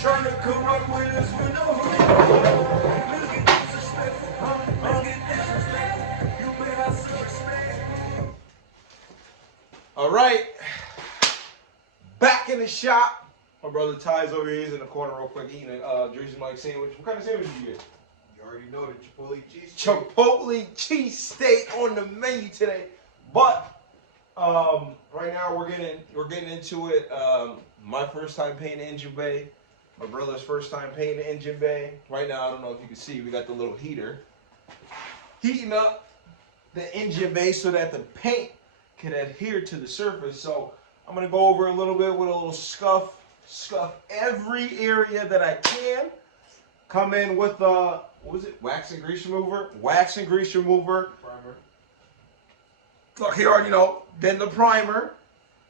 Trying to come up with us with no let's get disrespectful, huh? Let's get disrespectful. You may have some respect. All right, back in the shop. My brother Ty's over here. He's in the corner real quick eating a Jersey Mike sandwich. What kind of sandwich did you get? You already know the Chipotle cheesesteak. Chipotle cheesesteak on the menu today. But right now we're getting into it. My first time painting the engine bay. My brother's first time painting the engine bay. Right now, I don't know if you can see, we got the little heater heating up the engine bay so that the paint can adhere to the surface. So I'm gonna go over a little bit with a little scuff every area that I can. Come in with what was it? Wax and grease remover. Primer. Look, you already know. Then the primer.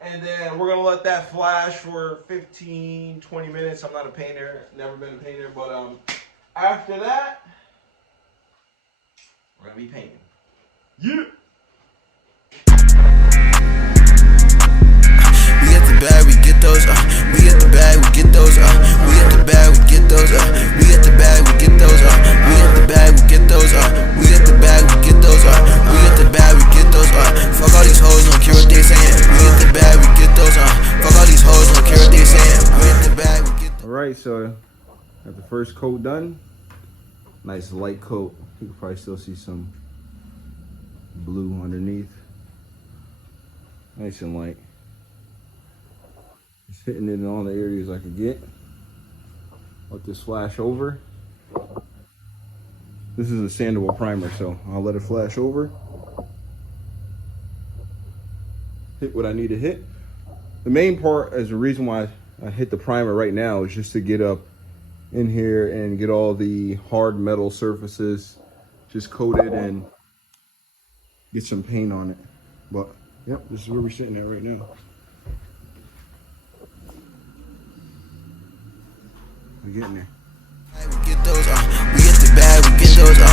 And then we're gonna let that flash for 15, 20 minutes. I'm not a painter, never been a painter, but after that, we're gonna be painting. Yeah. We get the bag, we get those. We get the bag, we get those. We get the bag, we get those. We get the bag, we get those. We get the bag, we get those. We get the bag, we get those. We get the bag, we get those. Fuck all these hoes, don't care what they saying. We get the bag, we get those. Fuck all these hoes, don't care what they saying. We get the bag, we get those. All right, so got the first coat done. Nice light coat. You can probably still see some blue underneath. Nice and light. Just hitting it in all the areas I could get. Let this flash over. This is a sandable primer, so I'll let it flash over. Hit what I need to hit. The main part is the reason why I hit the primer right now is just to get up in here and get all the hard metal surfaces just coated and get some paint on it. But yep, this is where we're sitting at right now. We're getting there. We get those, we get the bag, we get those, we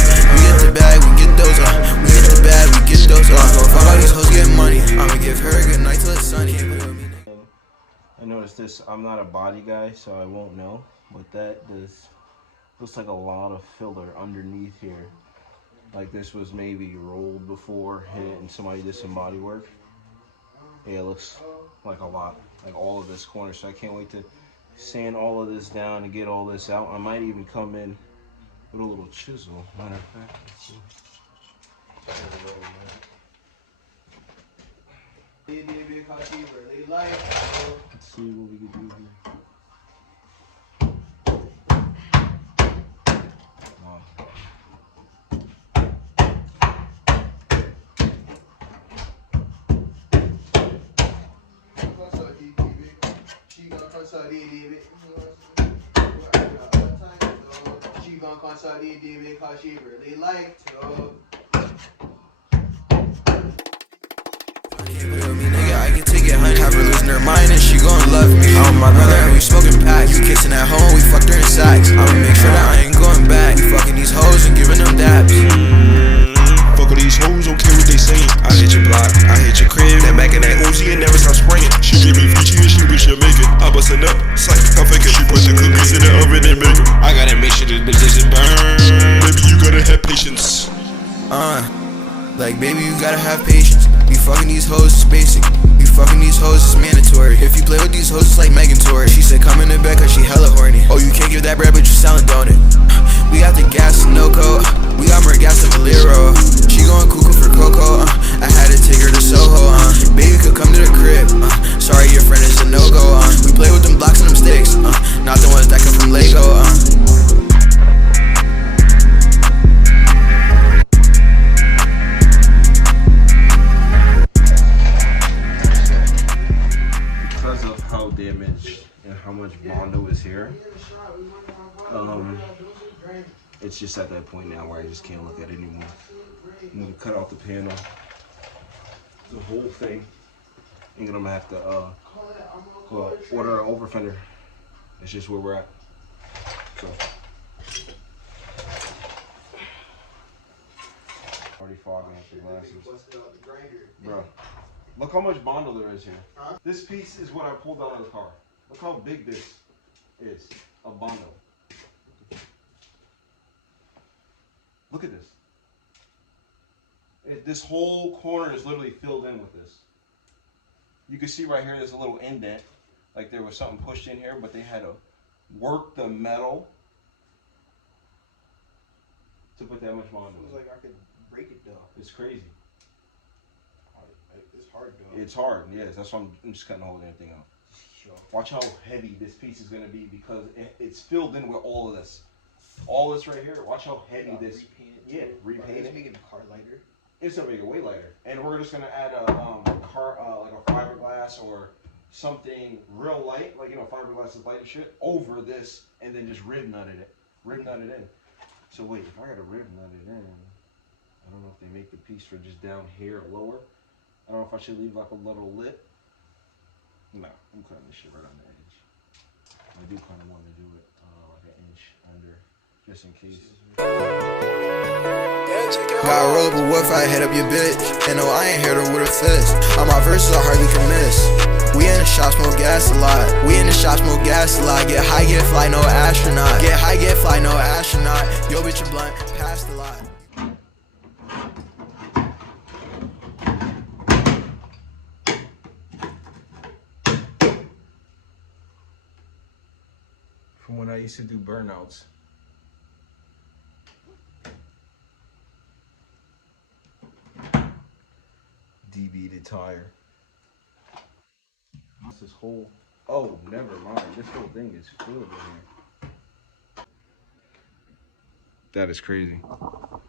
get the bag, we get those, we get the bag, we get those, fuck all these hoes getting money, I'ma give her a good night till it's sunny. I noticed this, I'm not a body guy, so I won't know, but this looks like a lot of filler underneath here. Like this was maybe rolled before, hit it, and somebody did some body work. Yeah, it looks like a lot, like all of this corner, so I can't wait to sand all of this down and get all this out. I might even come in with a little chisel. Matter of fact, let's see. Let's see what we can do here. Wow. She gon' consolidate David cause she really liked to. Nigga, I can take it, honey. Have her losing her mind and she gon' love me. I'm my brother and we smoking packs. You kissing at home, we fucked her in sacks. I'ma make sure that I ain't going back. We fucking these hoes and giving them dabs. Fuck all these hoes, don't care what they saying. I hit your block, I hit your crib. That Mac and that Uzi and never stop spraying. She give me Fiji and she wish she'll make it. I bustin' up, psych, I'm faking. She put the cookies in the oven and bake 'em. I gotta make sure this bitch doesn't burn. Baby, you gotta have patience. Like baby, you gotta have patience. You fucking these hoes, it's basic. You fucking these hoes, it's mandatory. If you play with these hoes, it's like Megan Tory. She said come in the bed cause she hella horny. Oh, you can't give that bread, but you selling donut. We got the gas and no coat. We got more gas than Valero. She going cuckoo for Coco. I had to take her to Soho. Baby could come to the crib. Sorry, your friend is a no-go. We play with them blocks and them sticks. Not the ones that come from Lego. Because of how damaged and how much Bondo is here, it's just at that point now where I just can't look at it anymore. I'm gonna cut off the panel, the whole thing, and then I'm gonna have to order an over fender. It's just where we're at. So already fogging up the glasses, bro. Look how much Bondo there is here. This piece is what I pulled out of the car. Look how big this is. a bundle. Look at this. This whole corner is literally filled in with this. You can see right here, there's a little indent, like there was something pushed in here, but they had to work the metal to put that much bond It was in. like I could break it though. It's crazy. It's hard though. It's hard, yes. That's why I'm just cutting the whole damn thing out. Sure. Watch how heavy this piece is gonna be because it's filled in with all of this. All this right here. Watch how heavy this. Repaint It's it. making the car lighter. It's gonna make it way lighter. And we're just gonna add a like a fiberglass or something real light, like fiberglass is light as shit, over this, and then just rib nut it in. So wait, if I gotta rib nut it in, I don't know if they make the piece for just down here or lower. I don't know if I should leave like a little lip. No, I'm cutting this shit right on the edge. I do kind of want to do it like an inch under, just in case. Gotta roll up a wood if I hit up your bitch. And no, I ain't here to with a fist. All my verses I hardly can miss. We in the shop, smoke gas a lot. We in the shop, smoke gas a lot. Get high, get fly, no astronaut. Get high, get fly, no astronaut. Yo, bitch, you blunt, passed a lot. From when I used to do burnouts. DB the tire. What's this whole? Oh, never mind. This whole thing is filled in here. That is crazy. How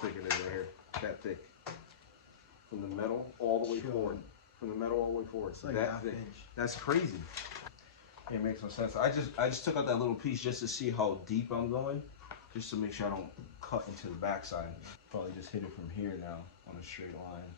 thick it is right here? That thick. From the metal all the way forward. From the metal all the way forward. It's like that half thick. inch. That's crazy. It makes no sense. I just took out that little piece just to see how deep I'm going, just to make sure I don't cut into the backside. Probably just hit it from here now on a straight line.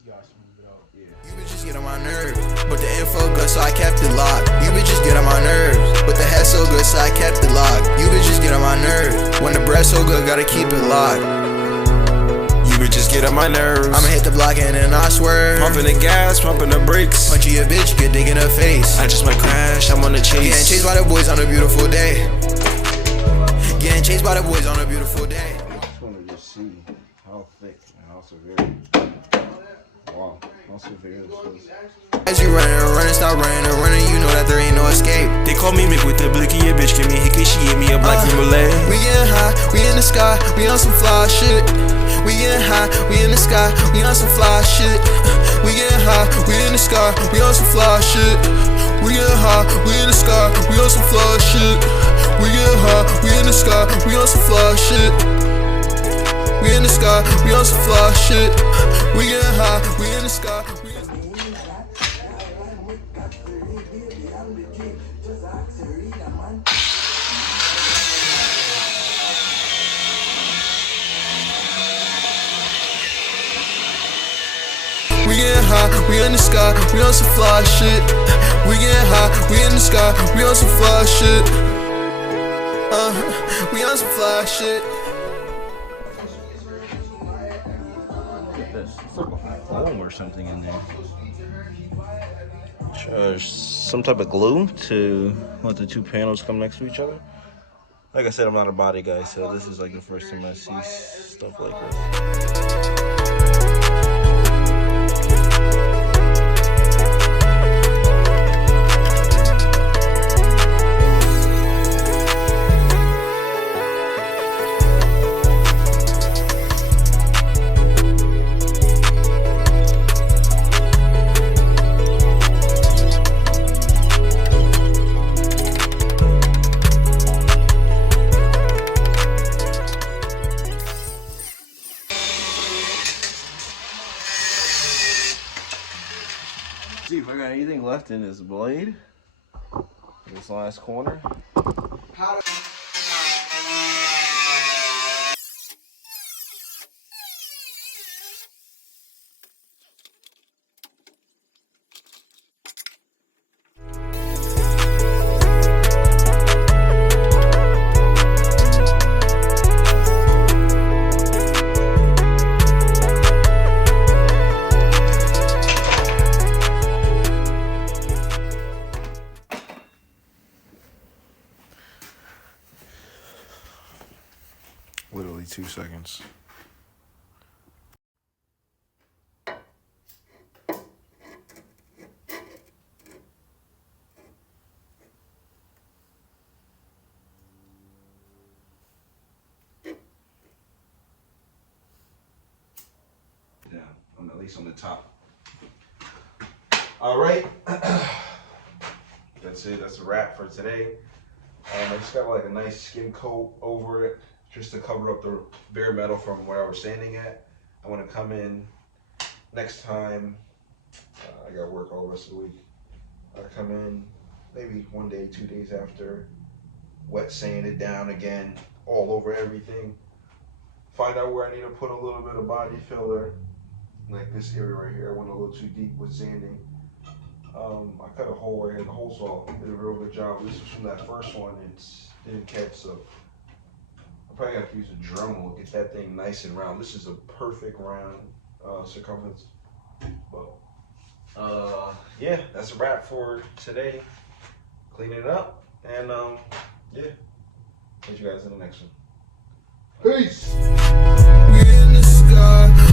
You gotta smooth it out. Yeah. You bitches get on my nerves, but the info good, so I kept it locked. You bitches get on my nerves, but the head so good, so I kept it locked. You bitches get on my nerves, when the breath so good, gotta keep it locked. You bitches get on my nerves. I'ma hit the block and then I swear. Pumping the gas, pumping the brakes. Punch you a bitch, get dig in her face. I just might crash, I'm on the chase. Getting chased by the boys on a beautiful day. Getting chased by the boys on a beautiful day. I just want to just see how thick and how severe. Wow, how severe this is. As you running, stop running, you know that there ain't no escape. They call me Mick with the blicky, a bitch give me hickey, she gave me a black Himalayan. We getting high, we in the sky, we on some fly shit. We getting high, we in the sky, we on some fly shit. We getting high, we in the sky, we on some fly shit. We getting high, we in the sky, we on some fly shit. We getting high, we in the sky, we on some fly shit. We in the sky, we on some fly shit. We getting high, we in the sky. We getting high, we in the sky, we on some fly shit. We getting high, we in the sky, we on some fly shit. We on some fly shit. Look at this. It's like a foam or something in there. Some type of glue to let the two panels come next to each other. Like I said, I'm not a body guy, so this is like the first time I see stuff like this. See if I got anything left in this blade. This last corner. 2 seconds. Down, at least on the top. All right. That's it. That's a wrap for today. I just got like a nice skim coat over it just to cover up the bare metal from where I was standing at. I want to come in next time. I got work all the rest of the week. I come in maybe 1 day, 2 days after, wet sand it down again, all over everything. Find out where I need to put a little bit of body filler, like this area right here. I went a little too deep with sanding. I cut a hole right here in the hole saw. Did a real good job. This was from that first one. It didn't catch, so I probably have to use a Dremel to get that thing nice and round. This is a perfect round circumference. But yeah, that's a wrap for today. Clean it up, and yeah, catch you guys in the next one. Peace. We in the sky.